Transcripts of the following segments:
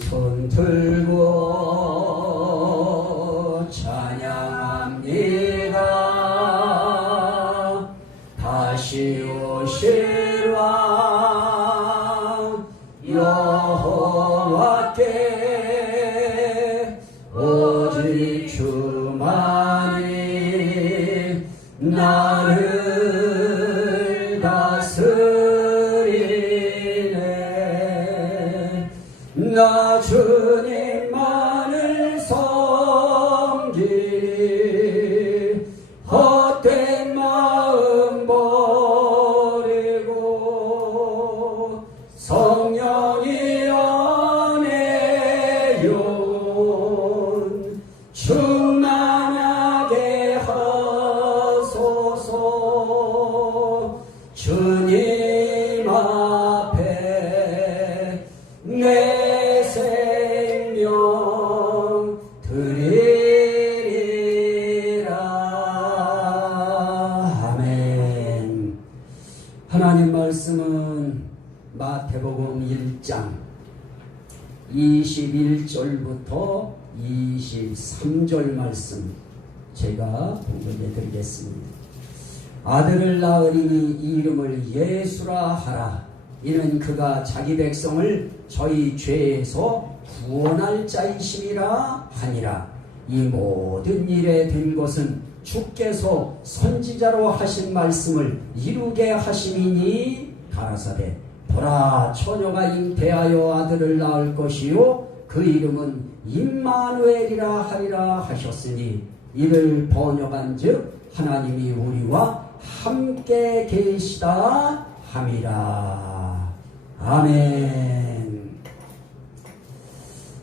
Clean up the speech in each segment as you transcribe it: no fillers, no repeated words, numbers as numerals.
손 들고 찬양합니다. 다시 오실 왕 여호와께 오직 주만이 나를 다스리네. 나 주님만을 섬기리. 헛된 마음 버리고 성령이 안에 온 충만하게 하소서. 주님 앞에 내 생명 드리리라. 아멘. 하나님 말씀은 마태복음 1장 21절부터 23절 말씀 제가 봉독해 드리겠습니다. 아들을 낳으리니 이름을 예수라 하라. 이는 그가 자기 백성을 저희 죄에서 구원할 자이심이라 하니라. 이 모든 일에 된 것은 주께서 선지자로 하신 말씀을 이루게 하심이니 가라사대 보라, 처녀가 잉태하여 아들을 낳을 것이요 그 이름은 임마누엘이라 하리라 하셨으니 이를 번역한즉 하나님이 우리와 함께 계시다 함이라. 아멘.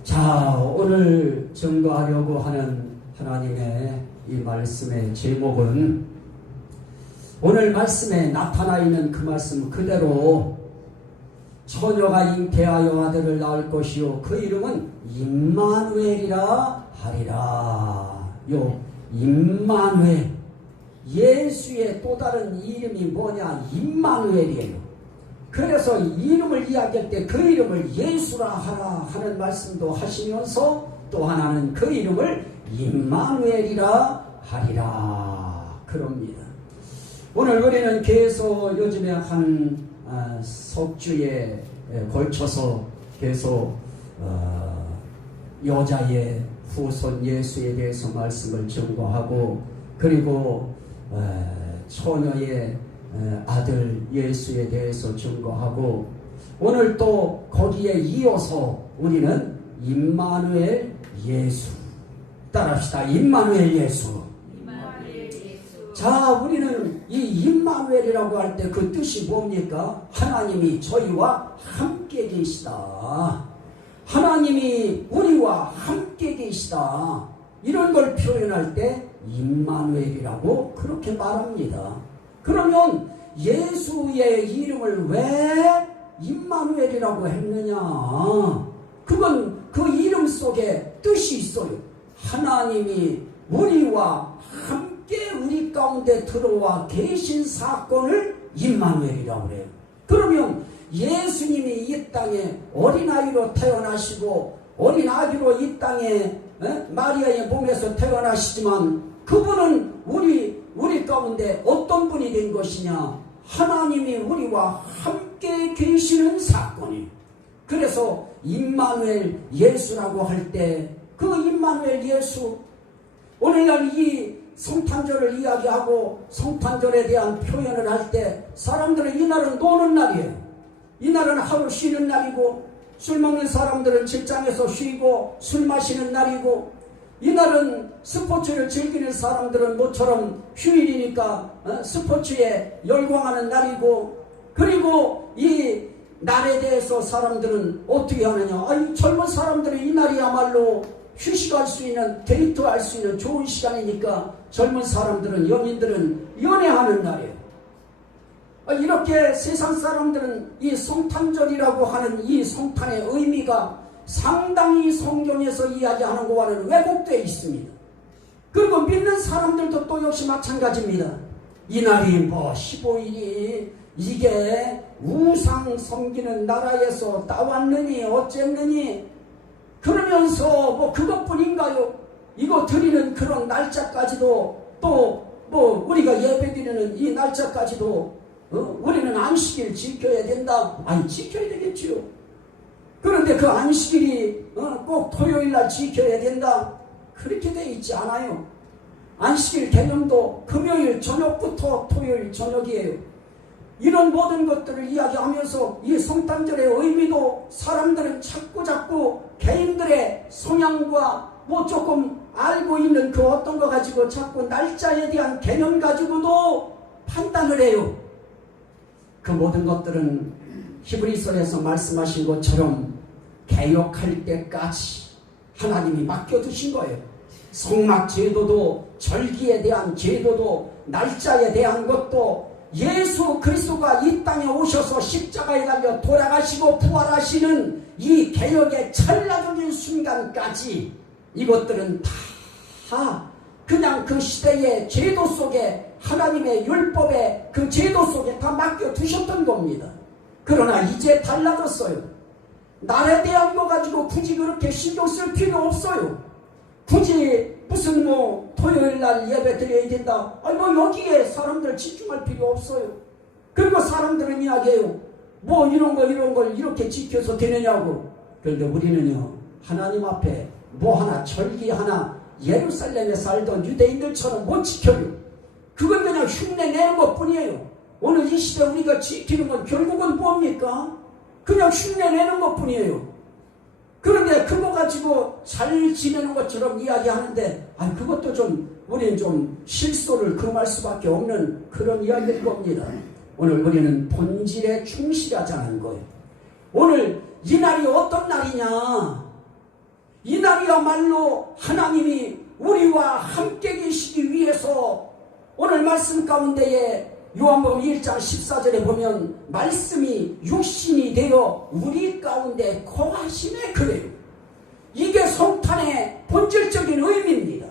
자, 오늘 증거하려고 하는 하나님의 이 말씀의 제목은 오늘 말씀에 나타나 있는 그 말씀 그대로 처녀가 잉태하여 아들을 낳을 것이요 그 이름은 임마누엘이라 하리라. 요 임마누엘, 예수의 또 다른 이름이 뭐냐? 임마누엘이에요. 그래서 이름을 이야기할 때 그 이름을 예수라 하라 하는 말씀도 하시면서 또 하나는 그 이름을 임마누엘이라 하리라 그럽니다. 오늘 우리는 계속 요즘에 한 석주에 걸쳐서 계속 여자의 후손 예수에 대해서 말씀을 증거하고 그리고 처녀의 아들 예수에 대해서 증거하고 오늘 또 거기에 이어서 우리는 임마누엘 예수 따라합시다. 임마누엘 예수. 자, 우리는 이 임마누엘이라고 할 때 그 뜻이 뭡니까? 하나님이 저희와 함께 계시다. 하나님이 우리와 함께 계시다. 이런 걸 표현할 때 임마누엘이라고 그렇게 말합니다. 그러면 예수의 이름을 왜 임마누엘이라고 했느냐? 그건 그 이름 속에 뜻이 있어요. 하나님이 우리와 함께 우리 가운데 들어와 계신 사건을 임마누엘이라고 그래요. 그러면 예수님이 이 땅에 어린아이로 태어나시고 어린아기로 이 땅에 마리아의 몸에서 태어나시지만 그분은 우리 가운데 어떤 분이 된 것이냐? 하나님이 우리와 함께 계시는 사건이. 그래서 임마누엘 예수라고 할 때 그 임마누엘 예수, 오늘날 이 성탄절을 이야기하고 성탄절에 대한 표현을 할 때 사람들은 이날은 노는 날이에요. 이날은 하루 쉬는 날이고 술 먹는 사람들은 직장에서 쉬고 술 마시는 날이고 이날은 스포츠를 즐기는 사람들은 모처럼 휴일이니까 스포츠에 열광하는 날이고 그리고 이 날에 대해서 사람들은 어떻게 하느냐? 이 젊은 사람들은 이 날이야말로 휴식할 수 있는 데이트할 수 있는 좋은 시간이니까 젊은 사람들은 연인들은 연애하는 날이에요. 이렇게 세상 사람들은 이 성탄절이라고 하는 이 성탄의 의미가 상당히 성경에서 이야기하는 것과는 왜곡되어 있습니다. 그리고 믿는 사람들도 또 역시 마찬가지입니다. 이날이 15일이 이게 우상 섬기는 나라에서 따왔느니 어쨌느니 그러면서 뭐 그것뿐인가요? 이거 드리는 그런 날짜까지도 또 뭐 우리가 예배드리는 이 날짜까지도 우리는 안식일 지켜야 된다. 아니 지켜야 되겠지요. 그런데 그 안식일이 꼭 토요일날 지켜야 된다. 그렇게 돼 있지 않아요. 안식일 개념도 금요일 저녁부터 토요일 저녁이에요. 이런 모든 것들을 이야기하면서 이 성탄절의 의미도 사람들은 자꾸 개인들의 성향과 뭐 조금 알고 있는 그 어떤 거 가지고 자꾸 날짜에 대한 개념 가지고도 판단을 해요. 그 모든 것들은 히브리서에서 말씀하신 것처럼 개혁할 때까지 하나님이 맡겨두신 거예요. 성막 제도도 절기에 대한 제도도 날짜에 대한 것도 예수 그리스도가 이 땅에 오셔서 십자가에 달려 돌아가시고 부활하시는 이 개혁의 찰나적인 순간까지 이것들은 다 그냥 그 시대의 제도 속에 하나님의 율법의 그 제도 속에 다 맡겨두셨던 겁니다. 그러나 이제 달라졌어요. 날에 대한 거 가지고 굳이 그렇게 신경 쓸 필요 없어요. 굳이 무슨 뭐 토요일날 예배 드려야 된다. 아니 뭐 여기에 사람들 집중할 필요 없어요. 그리고 사람들은 이야기해요. 뭐 이런 걸 이렇게 지켜서 되느냐고. 그런데 우리는요 하나님 앞에 뭐 하나 절기 하나 예루살렘에 살던 유대인들처럼 못 지켜요. 그건 그냥 흉내 내는 것 뿐이에요. 오늘 이 시대 우리가 지키는 건 결국은 뭡니까? 그냥 흉내 내는 것 뿐이에요. 그런데 그거 가지고 잘 지내는 것처럼 이야기하는데 그것도 좀 우리는 좀 실소를 금할 수밖에 없는 그런 이야기일 겁니다. 오늘 우리는 본질에 충실하자는 거예요. 오늘 이 날이 어떤 날이냐? 이 날이야말로 하나님이 우리와 함께 계시기 위해서 오늘 말씀 가운데에 요한복음 1장 14절에 보면 말씀이 육신이 되어 우리 가운데 거하심에 그래요. 이게 성탄의 본질적인 의미입니다.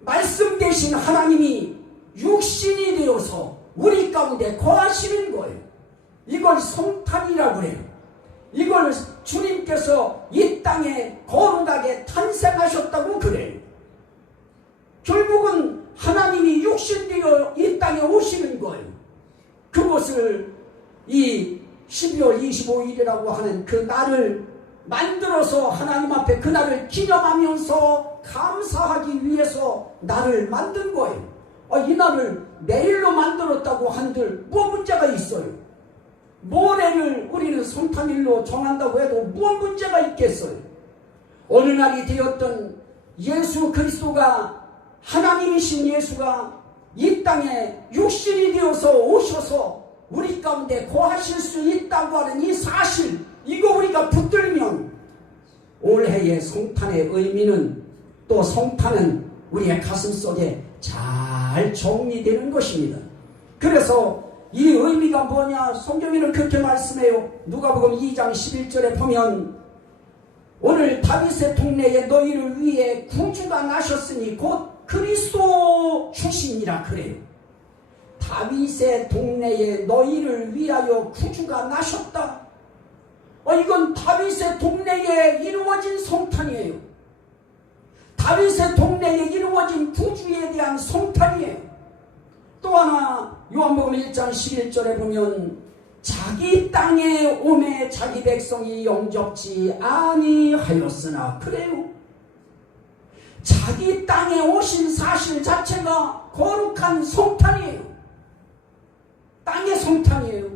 말씀 대신 하나님이 육신이 되어서 우리 가운데 거하시는 거예요. 이걸 성탄이라고 그래요. 이걸 주님께서 이 땅에 거룩하게 탄생하셨다고 그래요. 결국은 하나님이 육신되어 이 땅에 오시는 거예요. 그것을 이 12월 25일이라고 하는 그 날을 만들어서 하나님 앞에 그 날을 기념하면서 감사하기 위해서 날을 만든 거예요. 이 날을 내일로 만들었다고 한들 뭐 문제가 있어요? 모레를 우리는 성탄일로 정한다고 해도 무슨 문제가 있겠어요? 어느 날이 되었던 예수 그리스도가 하나님이신 예수가 이 땅에 육신이 되어서 오셔서 우리 가운데 거하실 수 있다고 하는 이 사실, 이거 우리가 붙들면 올해의 성탄의 의미는 또 성탄은 우리의 가슴속에 잘 정리되는 것입니다. 그래서 이 의미가 뭐냐? 성경에는 그렇게 말씀해요. 누가복음 2장 11절에 보면 오늘 다윗의 동네에 너희를 위해 구주가 나셨으니 곧 그리스도 주시니라 그래요. 다윗의 동네에 너희를 위하여 구주가 나셨다. 이건 다윗의 동네에 이루어진 성탄이에요. 다윗의 동네에 이루어진 구주에 대한 성탄이에요. 또 하나 요한복음 1장 11절에 보면 자기 땅에 오매 자기 백성이 영접지 아니하였으나 그래요. 자기 땅에 오신 사실 자체가 거룩한 성탄이에요. 땅의 성탄이에요.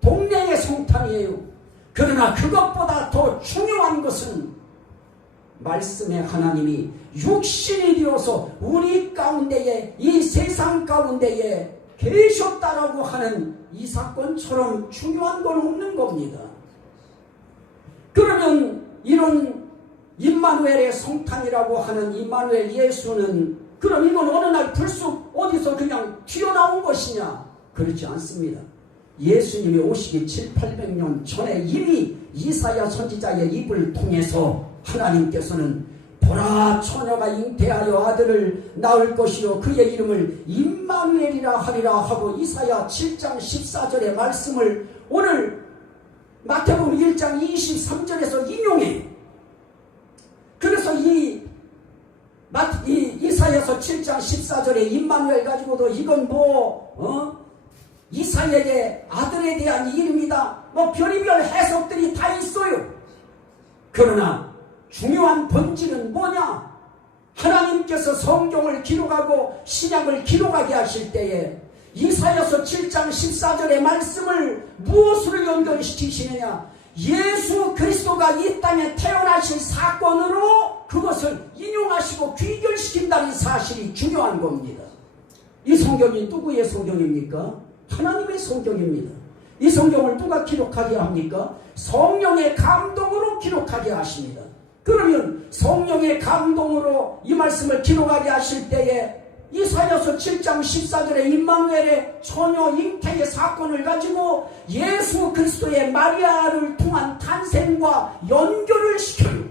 동네의 성탄이에요. 그러나 그것보다 더 중요한 것은 말씀의 하나님이 육신이 되어서 우리 가운데에 이 세상 가운데에 계셨다라고 하는 이 사건처럼 중요한 건 없는 겁니다. 그러면 이런 임마누엘의 성탄이라고 하는 임마누엘 예수는 그럼 이건 어느 날 불쑥 어디서 그냥 튀어나온 것이냐? 그렇지 않습니다. 예수님이 오시기 700~800년 전에 이미 이사야 선지자의 입을 통해서 하나님께서는 보라 처녀가 잉태하여 아들을 낳을 것이요 그의 이름을 임마누엘이라 하리라 하고 이사야 7장 14절의 말씀을 오늘 마태복음 1장 23절에서 인용해. 그래서 이사야서 7장 14절에 임마누엘 가지고도 이건 이사야의 아들에 대한 이름이다. 별의별 해석들이 다 있어요. 그러나 중요한 본질은 뭐냐? 하나님께서 성경을 기록하고 신약을 기록하게 하실 때에 이사야서 7장 14절의 말씀을 무엇으로 연결시키시느냐? 예수 그리스도가 이 땅에 태어나신 사건으로 그것을 인용하시고 귀결시킨다는 사실이 중요한 겁니다. 이 성경이 누구의 성경입니까? 하나님의 성경입니다. 이 성경을 누가 기록하게 합니까? 성령의 감동으로 기록하게 하십니다. 그러면 성령의 감동으로 이 말씀을 기록하게 하실 때에 이사야서 7장 14절에 임마누엘의 처녀 잉태의 사건을 가지고 예수 그리스도의 마리아를 통한 탄생과 연결을 시켜요.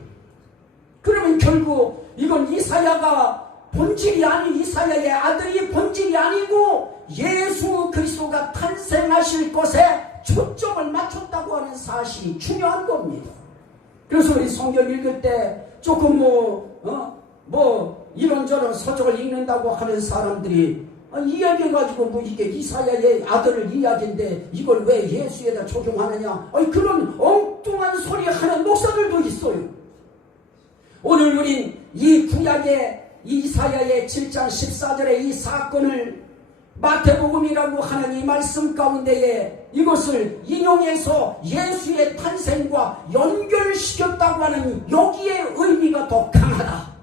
그러면 결국 이건 이사야가 본질이 아닌 이사야의 아들이 본질이 아니고 예수 그리스도가 탄생하실 것에 초점을 맞췄다고 하는 사실이 중요한 겁니다. 그래서 우리 성경 읽을 때 조금 이런저런 서적을 읽는다고 하는 사람들이 이야기해가지고 이게 이사야의 아들을 이야기인데 이걸 왜 예수에다 적용하느냐, 그런 엉뚱한 소리 하는 목사들도 있어요. 오늘 우린 이 구약의 이사야의 7장 14절의 이 사건을 마태복음이라고 하는 이 말씀 가운데에 이것을 인용해서 예수의 탄생과 연결시켰다고 하는 여기에 의미가 더 강하다.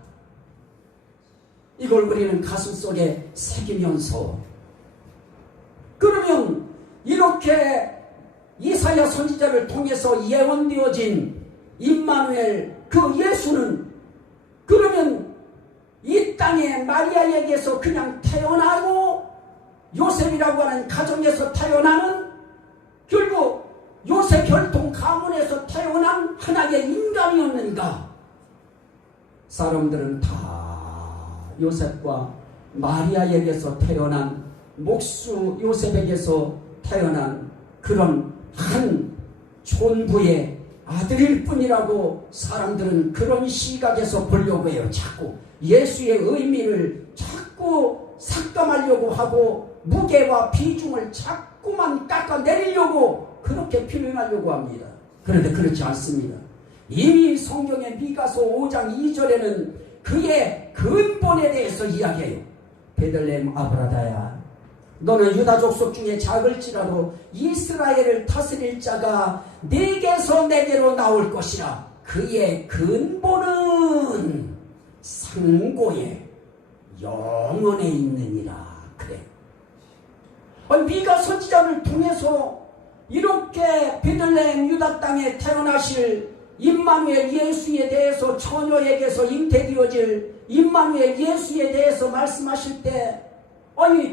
이걸 우리는 가슴속에 새기면서, 그러면 이렇게 이사야 선지자를 통해서 예언되어진 임마누엘 그 예수는 그러면 이 땅에 마리아에게서 그냥 태어나고 요셉이라고 하는 가정에서 태어나는, 결국 요셉 혈통 가문에서 태어난 하나의 인간이었는가? 사람들은 다 요셉과 마리아에게서 태어난, 목수 요셉에게서 태어난 그런 한 촌부의 아들일 뿐이라고 사람들은 그런 시각에서 보려고 해요. 자꾸 예수의 의미를 자꾸 삭감하려고 하고 무게와 비중을 자꾸만 깎아내리려고 그렇게 표현하려고 합니다. 그런데 그렇지 않습니다. 이미 성경의 미가서 5장 2절에는 그의 근본에 대해서 이야기해요. 베들레헴 아브라다야, 너는 유다 족속 중에 작을지라도 이스라엘을 다스릴 자가 네게서 내게로 나올 것이라. 그의 근본은 상고에 영원에 있느니라. 그래. 미가 선지자를 통해서 이렇게 베들레헴 유다 땅에 태어나실 임마누엘 예수에 대해서, 처녀에게서 잉태되어질 임마누엘 예수에 대해서 말씀하실 때,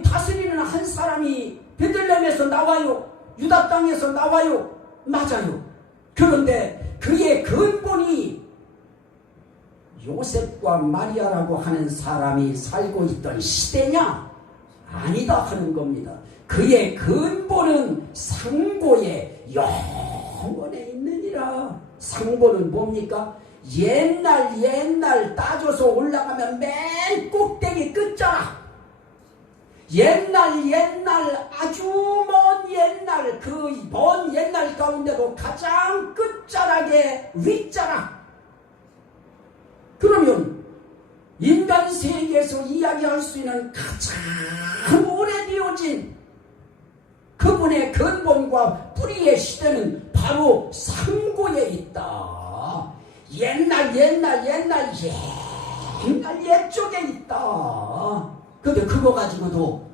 다스리는 한 사람이 베들레헴에서 나와요. 유다 땅에서 나와요. 맞아요. 그런데 그의 근본이 요셉과 마리아라고 하는 사람이 살고 있던 시대냐? 아니다 하는 겁니다. 그의 근본은 상고에 영원에 있느니라. 상고는 뭡니까? 옛날 따져서 올라가면 맨 꼭대기 끝자락, 옛날 아주 먼 옛날, 그 먼 옛날 가운데도 가장 끝자락의 윗자락. 그러면 인간 세계에서 이야기할 수 있는 가장 오래되어진 그분의 근본과 뿌리의 시대는 바로 상고에 있다. 옛날 옛쪽에 있다. 근데 그거 가지고도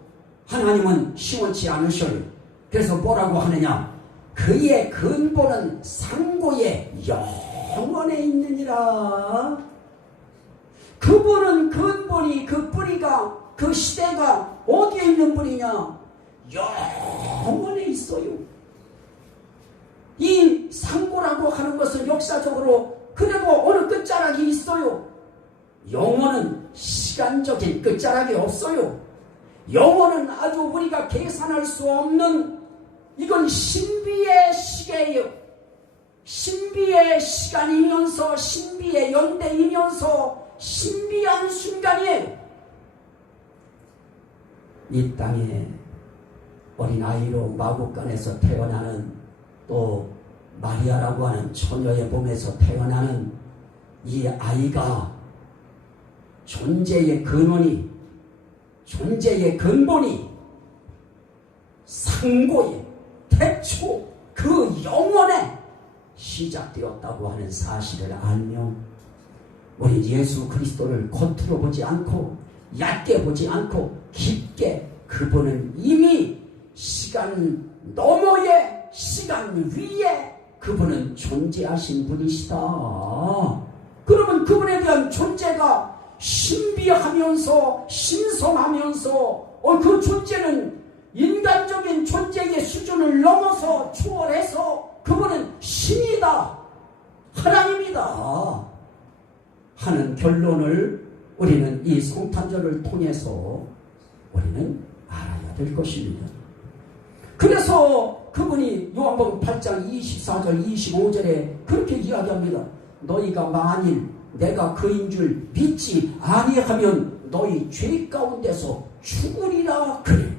하나님은 시원치 않으셔요. 그래서 뭐라고 하느냐? 그의 근본은 상고에 영원에 있느니라. 그분은 근본이, 그 뿌리가, 그 시대가 어디에 있는 분이냐? 영원에 있어요. 이 상고라고 하는 것은 역사적으로 그래도 어느 끝자락이 있어요. 영원은 시간적인 끝자락이 없어요. 영원은 아주 우리가 계산할 수 없는, 이건 신비의 시계예요. 신비의 시간이면서 신비의 연대이면서 신비한 순간이에요. 이 땅에 어린아이로 마구간에서 태어나는, 또 마리아라고 하는 처녀의 몸에서 태어나는 이 아이가 존재의 근원이, 존재의 근본이 상고의 태초 그 영원에 시작되었다고 하는 사실을 알며 우리 예수 그리스도를 겉으로 보지 않고 얕게 보지 않고 깊게, 그분은 이미 시간 너머에 시간 위에 그분은 존재하신 분이시다. 그러면 그분에 대한 존재가 신비하면서 신성하면서 그 존재는 인간적인 존재의 수준을 넘어서 초월해서 그분은 신이다, 하나님이다 하는 결론을 우리는 이 성탄절을 통해서 우리는 알아야 될 것입니다. 그래서 그분이 요한복음 8장 24절 25절에 그렇게 이야기합니다. 너희가 만일 내가 그인 줄 믿지 아니하면 너희 죄 가운데서 죽으리라 그래.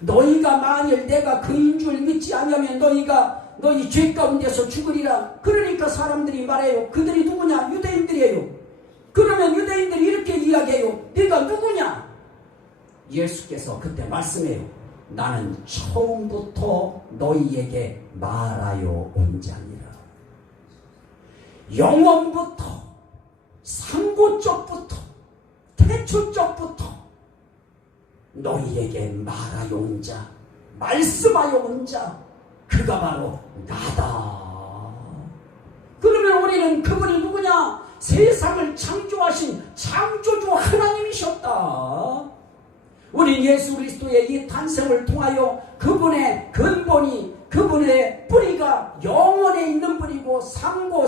너희가 만일 내가 그인 줄 믿지 아니하면 너희 죄 가운데서 죽으리라. 그러니까 사람들이 말해요. 그들이 누구냐? 유대인들이에요. 그러면 유대인들이 이렇게 이야기해요. 네가 누구냐? 예수께서 그때 말씀해요. 나는 처음부터 너희에게 말하여 온 자니라. 영원부터, 상고적부터, 태초적부터 너희에게 말하여 온 자, 말씀하여 온 자, 그가 바로 나다. 그러면 우리는 그분이 누구냐? 세상을 창조하신 창조주 하나님이셨다. 우리 예수 그리스도의 이 탄생을 통하여 그분의 근본이, 그분의 뿌리가 영원에 있는 분이고 상고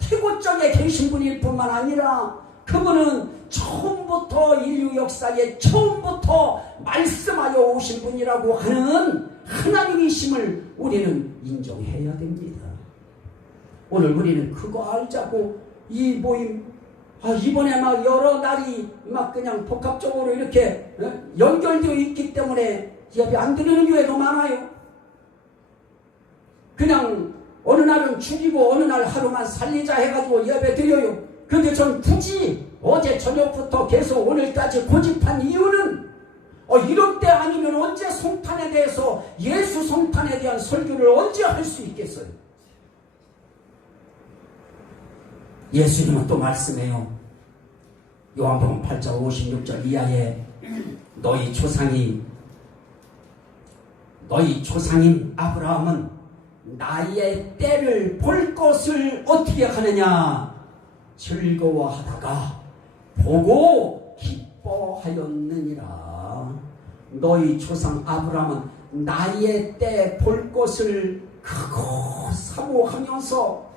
태고적에 계신 분일 뿐만 아니라 그분은 처음부터 인류 역사에 처음부터 말씀하여 오신 분이라고 하는 하나님이심을 우리는 인정해야 됩니다. 오늘 우리는 그거 알자고 이 모임, 이번에 막 여러 날이 막 그냥 복합적으로 이렇게 연결되어 있기 때문에 예배 안 드리는 교회도 많아요. 그냥 어느 날은 죽이고 어느 날 하루만 살리자 해가지고 예배 드려요. 그런데 전 굳이 어제 저녁부터 계속 오늘까지 고집한 이유는 이런 때 아니면 언제 성탄에 대해서, 예수 성탄에 대한 설교를 언제 할 수 있겠어요? 예수님은 또 말씀해요. 요한복음 8장 56절 이하에 너희 조상인 아브라함은 나의 때를 볼 것을 어떻게 하느냐? 즐거워하다가 보고 기뻐하였느니라. 너희 조상 아브라함은 나의 때 볼 것을 그거 사모하면서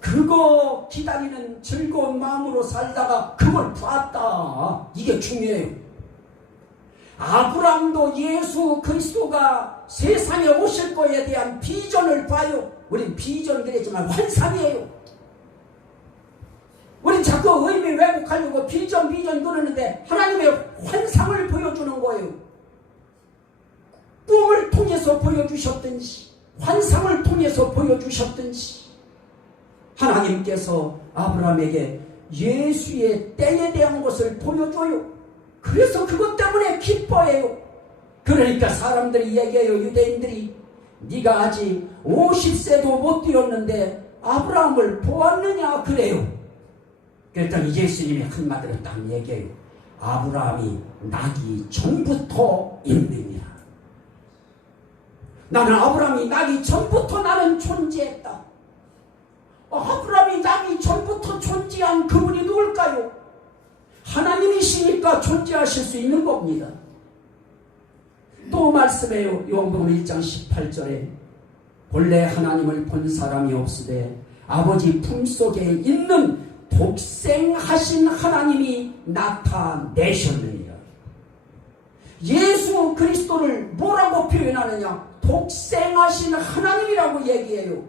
그거 기다리는 즐거운 마음으로 살다가 그걸 봤다. 이게 중요해요. 아브라함도 예수 그리스도가 세상에 오실 거에 대한 비전을 봐요. 우린 비전 그랬지만 환상이에요. 우린 자꾸 의미 왜곡하려고 비전 그러는데 하나님의 환상을 보여주는 거예요. 꿈을 통해서 보여주셨든지 환상을 통해서 보여주셨든지 하나님께서 아브라함에게 예수의 때에 대한 것을 보여줘요. 그래서 그것 때문에 기뻐해요. 그러니까 사람들이 얘기해요. 유대인들이 네가 아직 50세도 못 되었는데 아브라함을 보았느냐 그래요. 그랬더니 예수님이 한마디로 딱 얘기해요. 아브라함이 나기 전부터 있느니라. 나는 아브라함이 나기 전부터 나는 존재했다. 아브라함이 나기 전부터 존재한 그분이 누굴까요? 하나님이시니까 존재하실 수 있는 겁니다. 또 말씀해요. 요한복음 1장 18절에 본래 하나님을 본 사람이 없으되 아버지 품속에 있는 독생하신 하나님이 나타내셨느니라. 예수 그리스도를 뭐라고 표현하느냐? 독생하신 하나님이라고 얘기해요.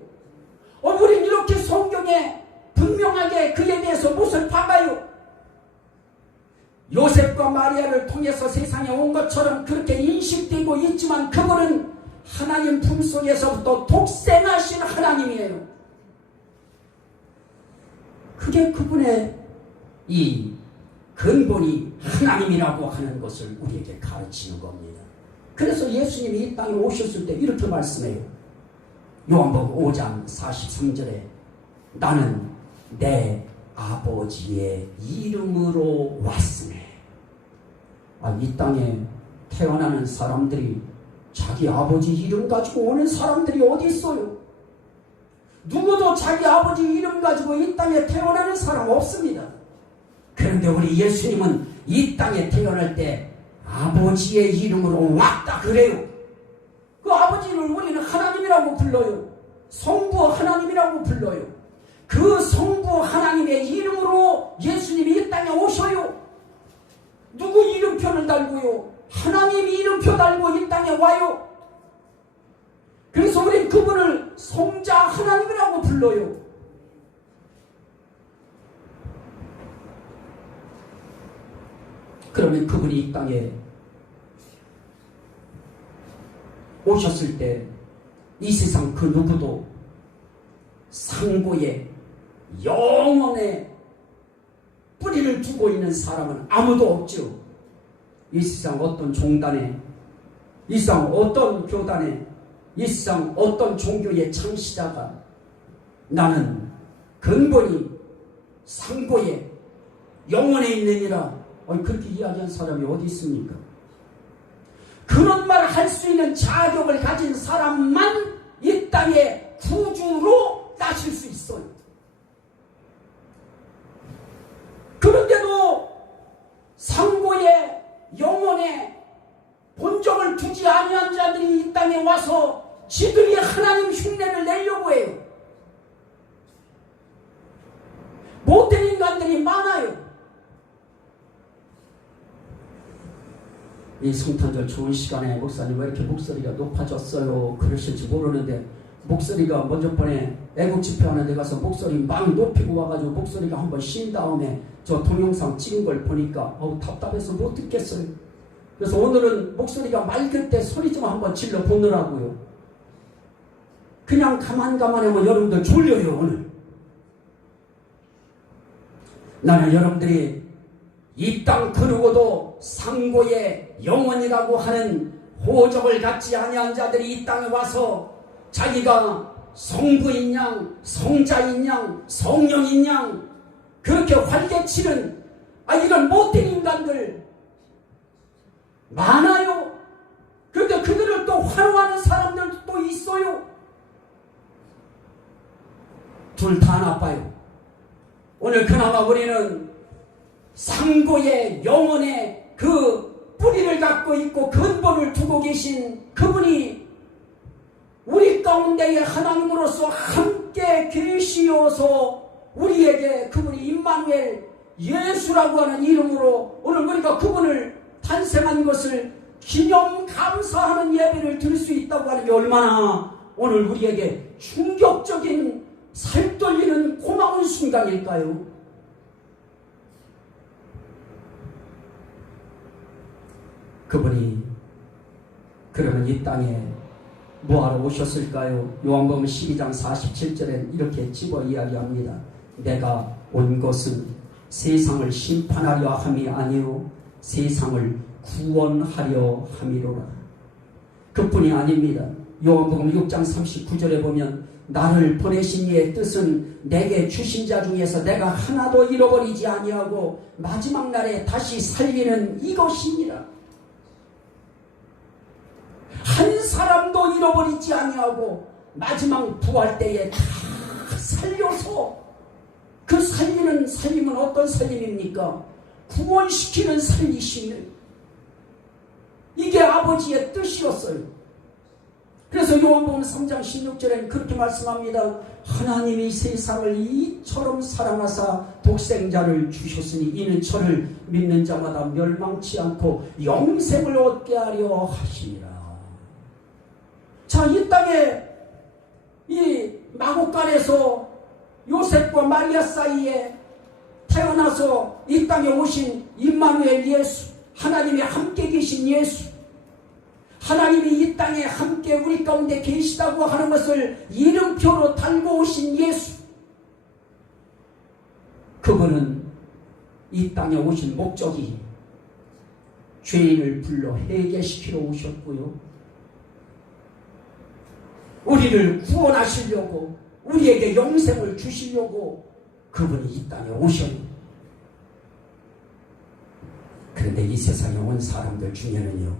우린 이렇게 성경에 분명하게 그에 대해서 무엇을 봐가요? 요셉과 마리아를 통해서 세상에 온 것처럼 그렇게 인식되고 있지만 그분은 하나님 품속에서부터 독생하신 하나님이에요. 그게 그분의 이 근본이 하나님이라고 하는 것을 우리에게 가르치는 겁니다. 그래서 예수님이 이 땅에 오셨을 때 이렇게 말씀해요. 요한복음 5장 43절에 나는 내 아버지의 이름으로 왔으네. 이 땅에 태어나는 사람들이 자기 아버지 이름 가지고 오는 사람들이 어디 있어요? 누구도 자기 아버지 이름 가지고 이 땅에 태어나는 사람 없습니다. 그런데 우리 예수님은 이 땅에 태어날 때 아버지의 이름으로 왔다 그래요. 그 아버지를 우리는 하나님이라고 불러요. 성부 하나님이라고 불러요. 그 성부 하나님의 이름으로 예수님이 이 땅에 오셔요. 누구 이름표를 달고요? 하나님 이름표 달고 이 땅에 와요. 그래서 우리는 그분을 성자 하나님이라고 불러요. 그러면 그분이 이 땅에 오셨을 때 이 세상 그 누구도 상고의 영원의 뿌리를 두고 있는 사람은 아무도 없죠. 이 세상 어떤 종단에, 이 세상 어떤 교단에, 이 세상 어떤 종교의 창시자가 나는 근본이 상고의 영원에 있느니라 그렇게 이야기한 사람이 어디 있습니까? 그런 말을 할 수 있는 자격을 가진 사람만 이 땅에 구주로 나실 수 있어요. 그런데도 상고의 영혼에 본적을 두지 아니한 자들이 이 땅에 와서 지들이 하나님 흉내를 내려고 해요. 못된 인간들이 많아요. 이 성탄절 좋은 시간에 목사님 왜 이렇게 목소리가 높아졌어요? 그러실지 모르는데 목소리가 먼저 번에 애국 집회하는 데 가서 목소리 막 높이고 와가지고 목소리가 한번 쉰 다음에 저 동영상 찍은 걸 보니까 답답해서 못 듣겠어요. 그래서 오늘은 목소리가 맑을 때 소리 좀 한번 질러 보느라고요. 그냥 가만하면 여러분들 졸려요. 오늘 나는 여러분들이 이 땅 그러고도 상고의 영혼이라고 하는 호적을 갖지 아니한 자들이 이 땅에 와서 자기가 성부인 양, 성자인 양, 성령인 양 그렇게 활개치는 이런 못된 인간들 많아요. 그런데 그들을 또 환호하는 사람들도 또 있어요. 둘 다 나빠요. 오늘 그나마 우리는 상고의 영혼의 그 뿌리를 갖고 있고 근본을 두고 계신 그분이 우리 가운데에 하나님으로서 함께 계시어서 우리에게 그분이 임마누엘 예수라고 하는 이름으로 오늘 우리가 그분을 탄생한 것을 기념 감사하는 예배를 드릴 수 있다고 하는 게 얼마나 오늘 우리에게 충격적인 살떨리는 고마운 순간일까요? 그분이 그러면 이 땅에 뭐하러 오셨을까요? 요한복음 12장 47절에 이렇게 집어 이야기합니다. 내가 온 것은 세상을 심판하려 함이 아니요 세상을 구원하려 함이로라. 그뿐이 아닙니다. 요한복음 6장 39절에 보면 나를 보내신 이의 뜻은 내게 주신 자 중에서 내가 하나도 잃어버리지 아니하고 마지막 날에 다시 살리는 이것이니라. 한 사람도 잃어버리지 아니하고 마지막 부활 때에 다 살려서 그 살리는 살림은 어떤 살림입니까? 구원시키는 살리심을 이게 아버지의 뜻이었어요. 그래서 요한복음 3장 16절에는 그렇게 말씀합니다. 하나님이 세상을 이처럼 사랑하사 독생자를 주셨으니 이는 저를 믿는 자마다 멸망치 않고 영생을 얻게 하려 하시니라. 자, 이 땅에 이 마구간에서 요셉과 마리아 사이에 태어나서 이 땅에 오신 임마누엘 예수, 하나님이 함께 계신 예수, 하나님이 이 땅에 함께 우리 가운데 계시다고 하는 것을 이름표로 달고 오신 예수, 그분은 이 땅에 오신 목적이 죄인을 불러 해결시키러 오셨고요, 우리를 구원하시려고, 우리에게 영생을 주시려고 그분이 이 땅에 오셨어요. 그런데 이 세상에 온 사람들 중에는요,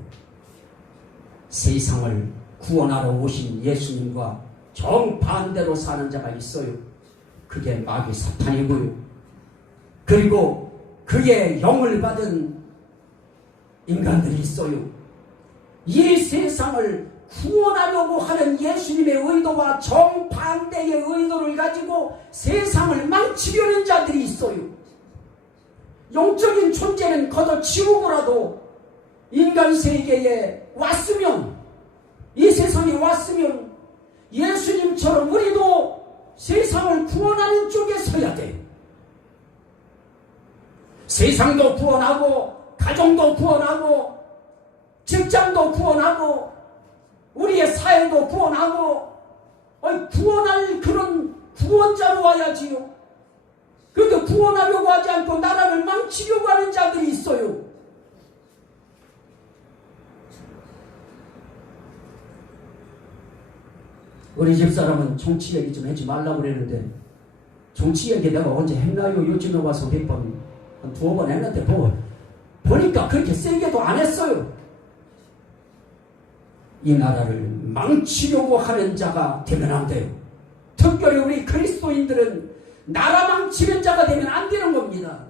세상을 구원하러 오신 예수님과 정반대로 사는 자가 있어요. 그게 마귀 사탄이고요, 그리고 그의 영을 받은 인간들이 있어요. 이 세상을 구원하려고 하는 예수님의 의도와 정반대의 의도를 가지고 세상을 망치려는 자들이 있어요. 영적인 존재는 거둬 치우고라도 인간 세계에 왔으면, 이 세상에 왔으면 예수님처럼 우리도 세상을 구원하는 쪽에 서야 돼요. 세상도 구원하고, 가정도 구원하고, 직장도 구원하고, 우리의 사회도 구원하고, 구원할 그런 구원자로 와야지요. 그런데 구원하려고 하지 않고 나라를 망치려고 하는 자들이 있어요. 우리 집사람은 정치 얘기 좀 하지 말라고 그랬는데, 정치 얘기 내가 언제 했나요? 요즘에 와서 몇 번, 한 두어 번 했는데, 보니까 그렇게 세게도 안 했어요. 이 나라를 망치려고 하는 자가 되면 안 돼요. 특별히 우리 그리스도인들은 나라 망치는 자가 되면 안 되는 겁니다.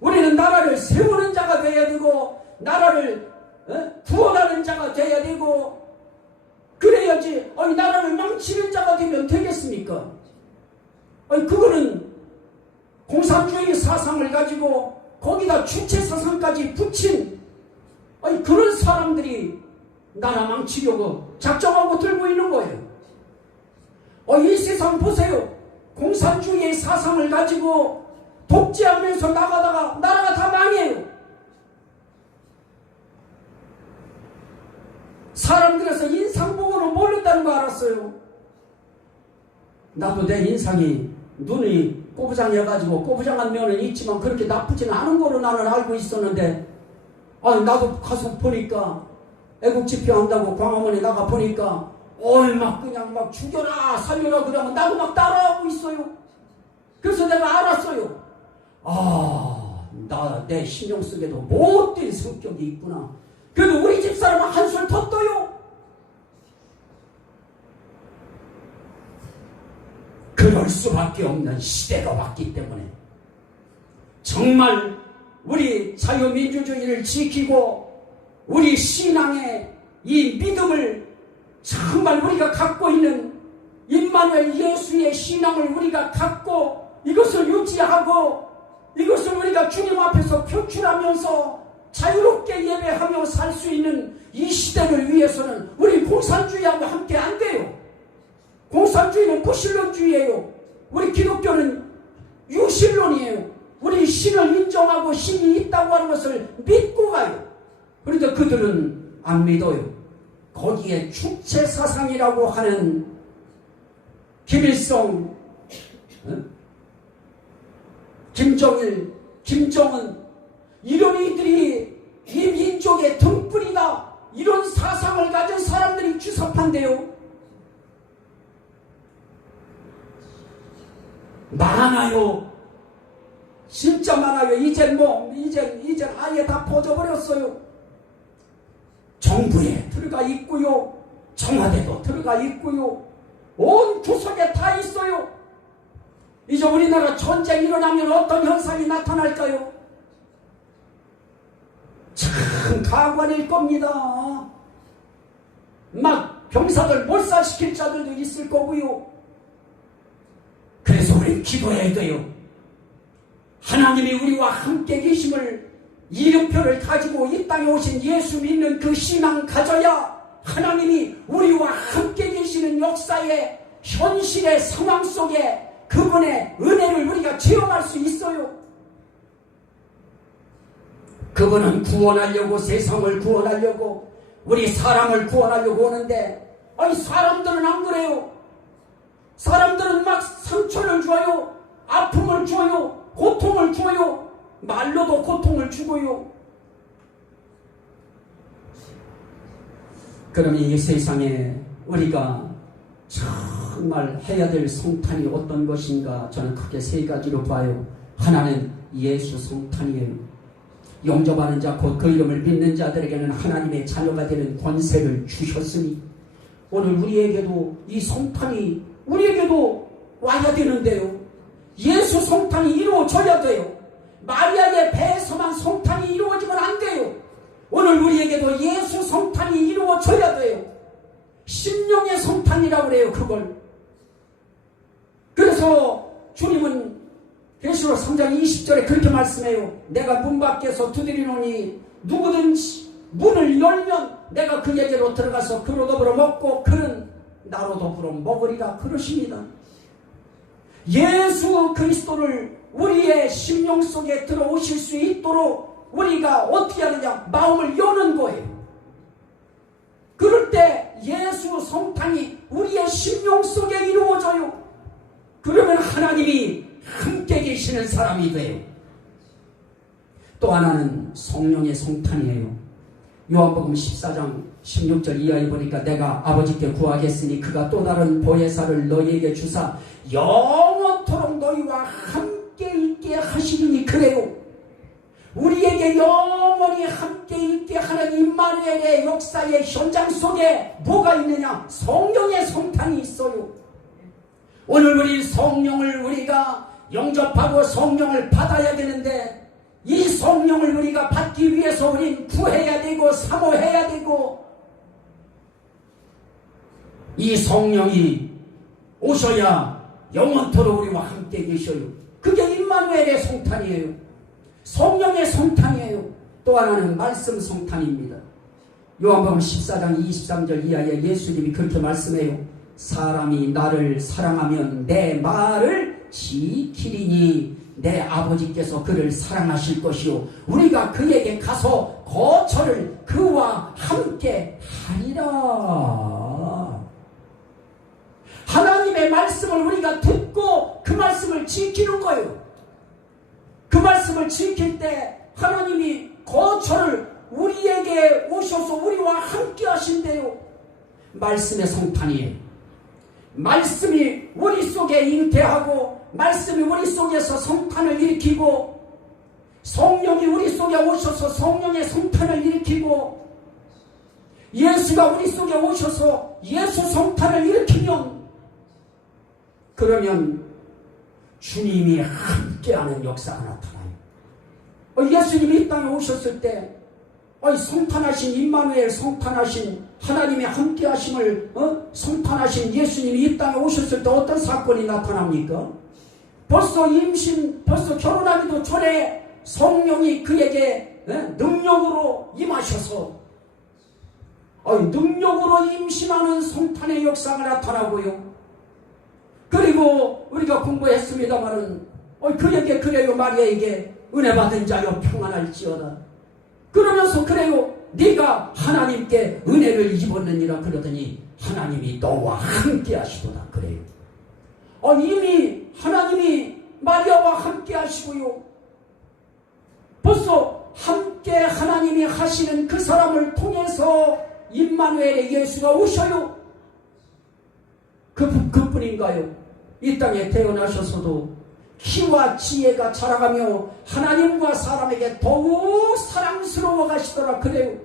우리는 나라를 세우는 자가 되어야 되고, 나라를 구원하는 자가 되어야 되고, 그래야지 나라를 망치는 자가 되면 되겠습니까? 그거는 공산주의 사상을 가지고 거기다 주체 사상까지 붙인 그런 사람들이 나라 망치려고 작정하고 들고 있는 거예요. 이 세상 보세요. 공산주의의 사상을 가지고 독재하면서 나가다가 나라가 다 망해요. 사람들에서 인상 보고는 모른다는 거 알았어요. 나도 내 인상이 눈이 꼬부장해가지고 꼬부장한 면은 있지만 그렇게 나쁘지는 않은 거로 나는 알고 있었는데, 나도 가서 보니까 애국집회 한다고 광화문에 나가 보니까 막 그냥 막 죽여라 살려라 그러면 나도 막 따라하고 있어요. 그래서 내가 알았어요. 내 신경 쓰게도 못된 성격이 있구나. 그래도 우리 집사람은 한술 더 떠요. 그럴 수밖에 없는 시대가 왔기 때문에 정말 우리 자유민주주의를 지키고 우리 신앙의 이 믿음을 정말 우리가 갖고 있는 임마누엘 예수의 신앙을 우리가 갖고 이것을 유지하고 이것을 우리가 주님 앞에서 표출하면서 자유롭게 예배하며 살 수 있는 이 시대를 위해서는 우리 공산주의하고 함께 안 돼요. 공산주의는 무신론주의예요. 우리 기독교는 유신론이에요. 우리 신을 인정하고 신이 있다고 하는 것을 믿고 가요. 그런데 그들은 안 믿어요. 거기에 주체 사상이라고 하는 김일성, 김정일, 김정은 이런 이들이 이 민족의 등불이다, 이런 사상을 가진 사람들이 주석한대요. 많아요. 진짜 많아요. 이젠 아예 다 퍼져버렸어요. 정부에 들어가 있고요, 청와대도 들어가 있고요, 온 구석에 다 있어요. 이제 우리나라 전쟁 일어나면 어떤 현상이 나타날까요? 참 가관일 겁니다. 막 병사들 몰살시킬 자들도 있을 거고요. 그래서 우리 기도해야 돼요. 하나님이 우리와 함께 계심을, 이름표를 가지고 이 땅에 오신 예수 믿는 그 신앙 가져야 하나님이 우리와 함께 계시는 역사에 현실의 상황 속에 그분의 은혜를 우리가 체험할 수 있어요. 그분은 구원하려고, 세상을 구원하려고, 우리 사람을 구원하려고 오는데, 아니 사람들은 안 그래요. 사람들은 막 상처를 줘요, 아픔을 줘요, 고통을 줘요, 말로도 고통을 주고요. 그러면 이 세상에 우리가 정말 해야 될 성탄이 어떤 것인가? 저는 크게 세 가지로 봐요. 하나는 예수 성탄이에요. 영접하는 자, 곧 그 이름을 믿는 자들에게는 하나님의 자녀가 되는 권세를 주셨으니 오늘 우리에게도 이 성탄이 우리에게도 와야 되는데요. 예수 성탄이 이루어져야 돼요. 마리아의 배에서만 성탄이 이루어지면 안 돼요. 오늘 우리에게도 예수 성탄이 이루어져야 돼요. 심령의 성탄이라고 그래요, 그걸. 그래서 주님은 계시록 3장 20절에 그렇게 말씀해요. 내가 문 밖에서 두드리노니 누구든지 문을 열면 내가 그에게로 들어가서 그로 더불어 먹고 그는 나로 더불어 먹으리라 그러십니다. 예수 그리스도를 우리의 심령 속에 들어오실 수 있도록 우리가 어떻게 하느냐? 마음을 여는 거예요. 그럴 때 예수 성탄이 우리의 심령 속에 이루어져요. 그러면 하나님이 함께 계시는 사람이 돼요. 또 하나는 성령의 성탄이에요. 요한복음 14장 16절 이하에 보니까 내가 아버지께 구하겠으니 그가 또 다른 보혜사를 너희에게 주사 영원토록 너희와 함께 있게 하시리니 그래요. 우리에게 영원히 함께 있게 하는 임마누엘의 역사의 현장 속에 뭐가 있느냐? 성령의 성탄이 있어요. 오늘 우리 성령을 우리가 영접하고 성령을 받아야 되는데 이 성령을 우리가 받기 위해서 우린 구해야 되고 사모해야 되고 이 성령이 오셔야 영원토록 우리와 함께 계셔요. 그게 임마누엘의 성탄이에요. 성령의 성탄이에요. 또 하나는 말씀 성탄입니다. 요한복음 14장 23절 이하에 예수님이 그렇게 말씀해요. 사람이 나를 사랑하면 내 말을 지키리니 내 아버지께서 그를 사랑하실 것이요 우리가 그에게 가서 거처를 그와 함께 하리라. 하나님의 말씀을 우리가 듣고 그 말씀을 지키는 거예요. 그 말씀을 지킬 때 하나님이 거처를 우리에게 오셔서 우리와 함께 하신대요. 말씀의 성탄이에요. 말씀이 우리 속에 잉태하고 말씀이 우리 속에서 성탄을 일으키고 성령이 우리 속에 오셔서 성령의 성탄을 일으키고 예수가 우리 속에 오셔서 예수 성탄을 일으키면 그러면 주님이 함께하는 역사가 나타나요. 예수님이 이 땅에 오셨을 때 성탄하신 임마누엘, 성탄하신 하나님의 함께하심을 성탄하신 예수님이 이 땅에 오셨을 때 어떤 사건이 나타납니까? 벌써 벌써 결혼하기도 전에 성령이 그에게 능력으로 임하셔서 능력으로 임신하는 성탄의 역사가 나타나고요. 그리고 우리가 공부했습니다마는 그에게 그래요. 마리아에게 은혜 받은 자여 평안할지어다. 그러면서 그래요. 네가 하나님께 은혜를 입었느니라 그러더니 하나님이 너와 함께 하시도다 그래요. 이미 하나님이 마리아와 함께 하시고요. 벌써 함께 하나님이 하시는 그 사람을 통해서 임마누엘의 예수가 오셔요. 그뿐인가요? 이 땅에 태어나셔서도 키와 지혜가 자라가며 하나님과 사람에게 더욱 사랑스러워 가시더라 그래요.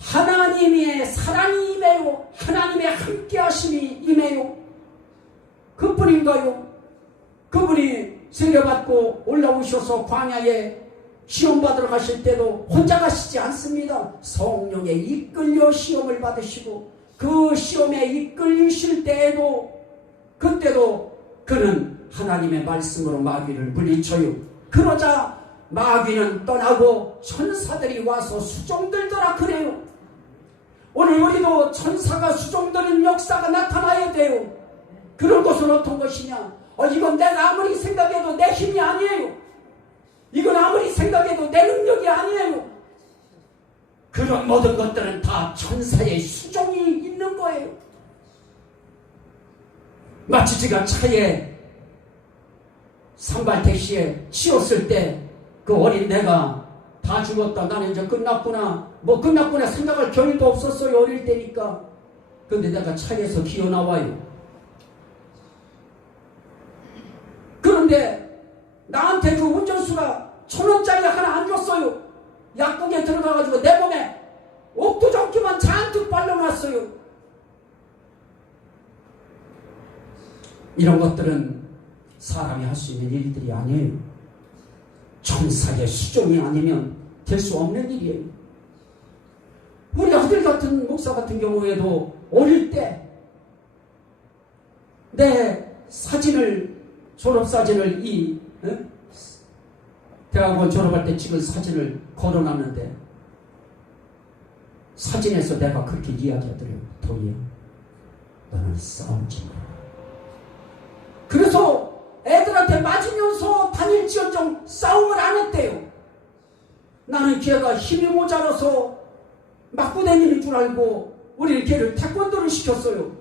하나님의 사랑이 임해요. 하나님의 함께하심이 임해요. 그뿐인가요? 그분이 세례받고 올라오셔서 광야에 시험 받으러 가실 때도 혼자 가시지 않습니다. 성령에 이끌려 시험을 받으시고 그 시험에 이끌리실 때에도 그때도 그는 하나님의 말씀으로 마귀를 물리쳐요. 그러자 마귀는 떠나고 천사들이 와서 수종들더라 그래요. 오늘 우리도 천사가 수종드는 역사가 나타나야 돼요. 그런 것은 어떤 것이냐? 이건 내가 아무리 생각해도 내 힘이 아니에요. 이건 아무리 생각해도 내 능력이 아니에요. 그런 모든 것들은 다 천사의 수종이 있는 거예요. 마치 제가 차에 산발 택시에 치웠을 때 그 어린 내가 다 죽었다, 나는 이제 끝났구나, 끝났구나 생각할 겨를도 없었어요. 어릴 때니까. 근데 내가 차에서 기어 나와요. 그런데 나한테 그 운전수가 1,000원짜리 하나 안 줬어요. 약국에 들어가가지고 내 몸에 옥두정기만 잔뜩 발라놨어요. 이런 것들은 사람이 할 수 있는 일들이 아니에요. 천사의 수종이 아니면 될 수 없는 일이에요. 우리 아들 같은 목사 같은 경우에도 어릴 때 내 사진을, 졸업사진을 대학원 졸업할 때 찍은 사진을 걸어놨는데 사진에서 내가 그렇게 이야기하더래요. 도희야, 너는 싸우지 마. 그래서 애들한테 맞으면서 다닐지언정 싸움을 안 했대요. 나는 걔가 힘이 모자라서 맞고 다니는 줄 알고 우리는 걔를 태권도를 시켰어요.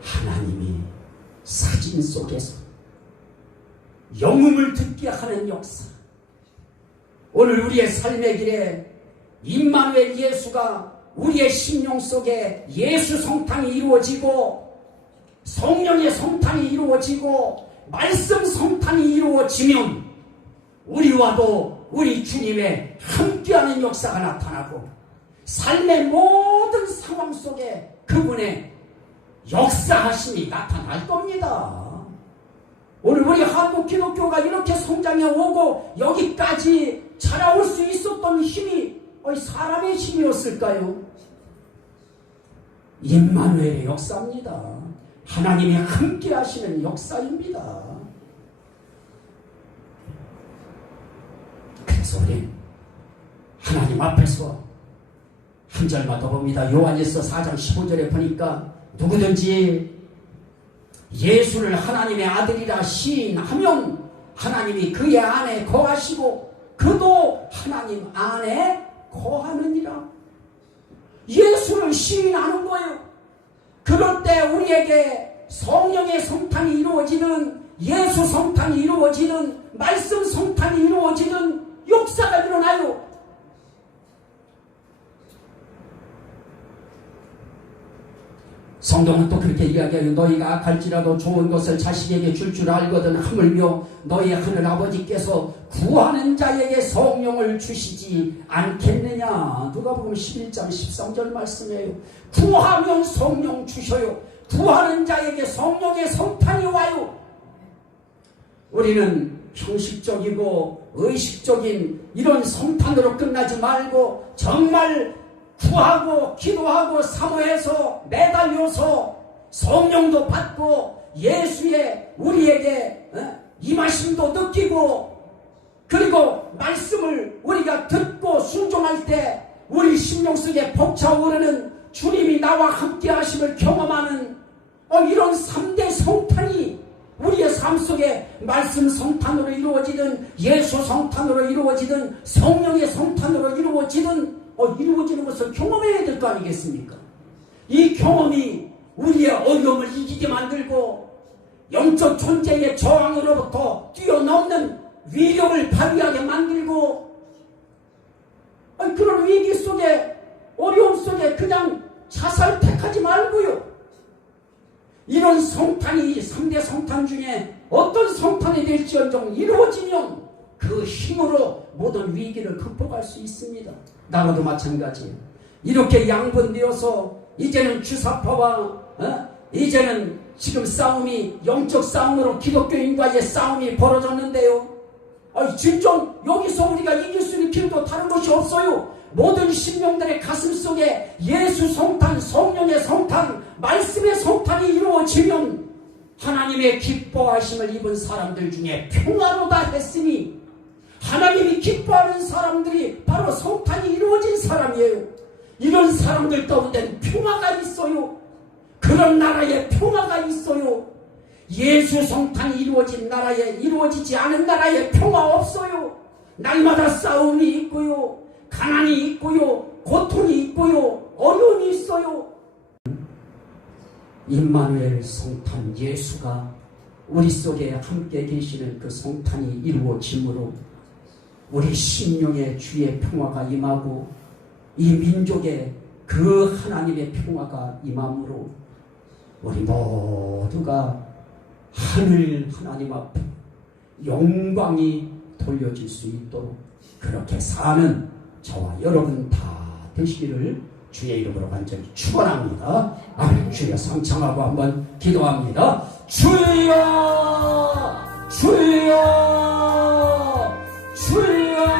하나님이 사진 속에서 영음을 듣게 하는 역사, 오늘 우리의 삶의 길에 임마누엘 예수가 우리의 심령 속에 예수 성탄이 이루어지고 성령의 성탄이 이루어지고 말씀 성탄이 이루어지면 우리와도 우리 주님의 함께하는 역사가 나타나고 삶의 모든 상황 속에 그분의 역사하심이 나타날 겁니다. 오늘 우리 한국 기독교가 이렇게 성장해 오고 여기까지 자라올 수 있었던 힘이 사람의 힘이었을까요? 임마누엘의 역사입니다. 하나님이 함께 하시는 역사입니다. 그래서 우리 하나님 앞에서 한 절만 더 봅니다. 요한일서 4장 15절에 보니까 누구든지 예수를 하나님의 아들이라 시인하면 하나님이 그의 안에 거하시고 그도 하나님 안에 거하느니라. 예수를 시인하는 거예요. 그럴 때 우리에게 성령의 성탄이 이루어지는, 예수 성탄이 이루어지는, 말씀 성탄이 이루어지는 역사가 일어나요. 성경은 또 그렇게 이야기해요. 너희가 악할지라도 좋은 것을 자식에게 줄 줄 알거든 하물며 너희 하늘 아버지께서 구하는 자에게 성령을 주시지 않겠느냐. 누가복음 11장 13절 말씀이에요. 구하면 성령 주셔요. 구하는 자에게 성령의 성탄이 와요. 우리는 형식적이고 의식적인 이런 성탄으로 끝나지 말고 정말 구하고 기도하고 사모해서 매달려서 성령도 받고 예수의 우리에게 임하심도 느끼고 그리고 말씀을 우리가 듣고 순종할 때 우리 심령 속에 벅차오르는 주님이 나와 함께 하심을 경험하는 이런 3대 성탄이 우리의 삶 속에 말씀 성탄으로 이루어지든 예수 성탄으로 이루어지든 성령의 성탄으로 이루어지는 것을 경험해야 될 거 아니겠습니까? 이 경험이 우리의 어려움을 이기게 만들고 영적 존재의 저항으로부터 뛰어넘는 위력을 발휘하게 만들고 그런 위기 속에 어려움 속에 그냥 자살 택하지 말고요. 이런 성탄이 3대 성탄 중에 어떤 성탄이 될지언정 이루어지면 그 힘으로 모든 위기를 극복할 수 있습니다. 나라도 마찬가지예요. 이렇게 양분되어서 이제는 주사파와 이제는 지금 싸움이 영적 싸움으로 기독교인과의 싸움이 벌어졌는데요. 진정 여기서 우리가 이길 수 있는 길도 다른 것이 없어요. 모든 심령들의 가슴 속에 예수 성탄, 성령의 성탄, 말씀의 성탄이 이루어지면 하나님의 기뻐하심을 입은 사람들 중에 평화로다 했으니 하나님이 기뻐하는 사람들이 바로 성탄이 이루어진 사람이에요. 이런 사람들 가운데 평화가 있어요. 그런 나라에 평화가 있어요. 예수 성탄이 이루어진 나라에, 이루어지지 않은 나라에 평화 없어요. 날마다 싸움이 있고요, 가난이 있고요, 고통이 있고요, 어려움이 있어요. 임마누엘 성탄 예수가 우리 속에 함께 계시는 그 성탄이 이루어짐으로 우리 심령의 주의 평화가 임하고 이 민족의 그 하나님의 평화가 임함으로 우리 모두가 하늘 하나님 앞에 영광이 돌려질 수 있도록 그렇게 사는 저와 여러분 다 되시기를 주의 이름으로 간절히 축원합니다. 아멘. 주여 상창하고 한번 기도합니다. 주여 주여 주여